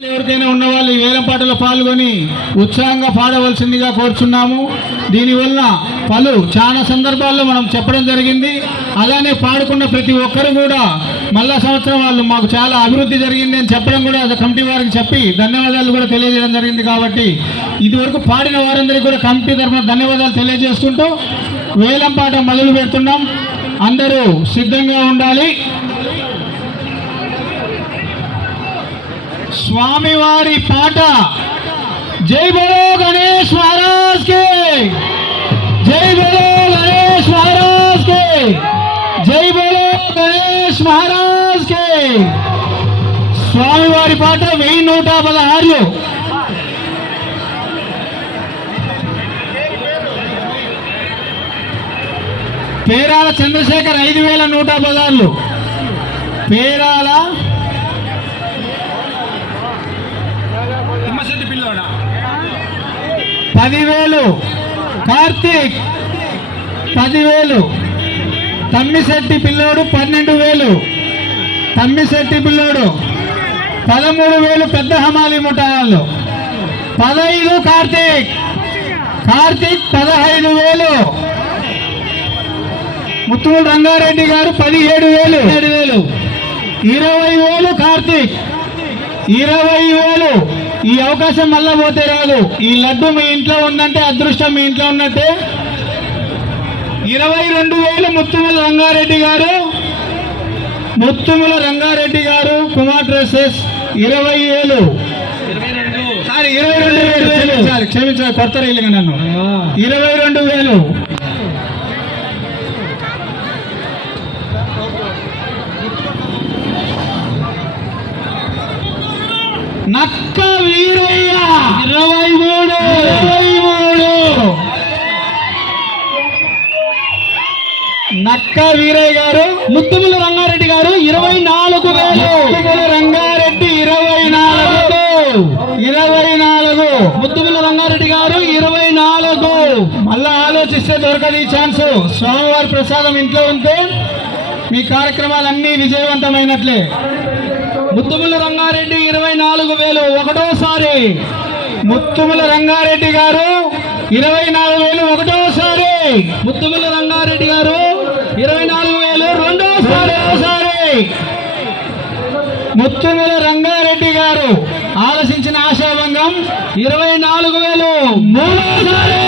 ఎవరికైనా ఉన్న వాళ్ళు ఈ వేలంపాటలో పాల్గొని ఉత్సాహంగా పాడవలసిందిగా కోరుచున్నాము. దీనివల్ల చాలా సందర్భాల్లో మనం చెప్పడం జరిగింది. అలానే పాడుకున్న ప్రతి ఒక్కరు కూడా మళ్ళా సంవత్సరం వాళ్ళు మాకు చాలా అభివృద్ధి జరిగింది అని చెప్పడం కూడా కమిటీ వారికి చెప్పి ధన్యవాదాలు కూడా తెలియజేయడం జరిగింది. కాబట్టి ఇదివరకు పాడిన వారందరికీ కూడా కమిటీ తరఫున ధన్యవాదాలు తెలియజేసుకుంటూ వేలంపాట మొదలు పెడుతున్నాం. అందరూ సిద్ధంగా ఉండాలి. స్వామివారి పాట జై బలో గణేష్ మహారాజ్ కే, జై బలో గణేష్ మహారాజ్ కే, జై బలో గణేష్ మహారాజ్ కే. స్వామివారి పాట 1116. పేరాల చంద్రశేఖర్ 5116. పేరాల 10,000. కార్తీక్ 10,000. తమ్మిశెట్టి పిల్లోడు 12,000. తమ్మిశెట్టి పిల్లోడు 13,000. పెద్ద హమాలి ముఠాలు 15. కార్తీక్ 15,000. ముత్తుమూల రంగారెడ్డి గారు 17,000. 20,000. కార్తీక్ 20,000. ఈ అవకాశం మళ్ళా పోతే రాదు. ఈ లడ్డు మీ ఇంట్లో ఉందంటే అదృష్టం మీ ఇంట్లో ఉన్నట్టే. 22,000. ముత్తుమూల రంగారెడ్డి గారు, ముత్తుమూల రంగారెడ్డి గారు కుమార్ డ్రెస్సెస్ 20,000. సారీ 22,000. క్షమించాలి కొత్త రైలుగా నన్ను. 22,000. నక్క వీరయ్య 23. నక్క వీరయ్య గారు. ముత్తుమూల రంగారెడ్డి గారు 24,000. ముత్తుమూల రంగారెడ్డి 24. ముత్తుమూల రంగారెడ్డి గారు 24. మళ్ళా ఆలోచిస్తే దొరకదు ఈ ఛాన్స్. స్వామివారి ప్రసాదం ఇంట్లో ఉంటే మీ కార్యక్రమాలన్నీ విజయవంతమైనట్లే. ముత్తుమూల రంగారెడ్డి 24,000. ఒకటోసారి ముత్తుమూల రంగారెడ్డి గారు 24,000. ఒకటోసారి ముత్తుమూల రంగారెడ్డి గారు 24,000. రెండోసారి ముత్తుమూల రంగారెడ్డి గారు ఆలోచించిన ఆశాభంగం 24,000. మూడోసారి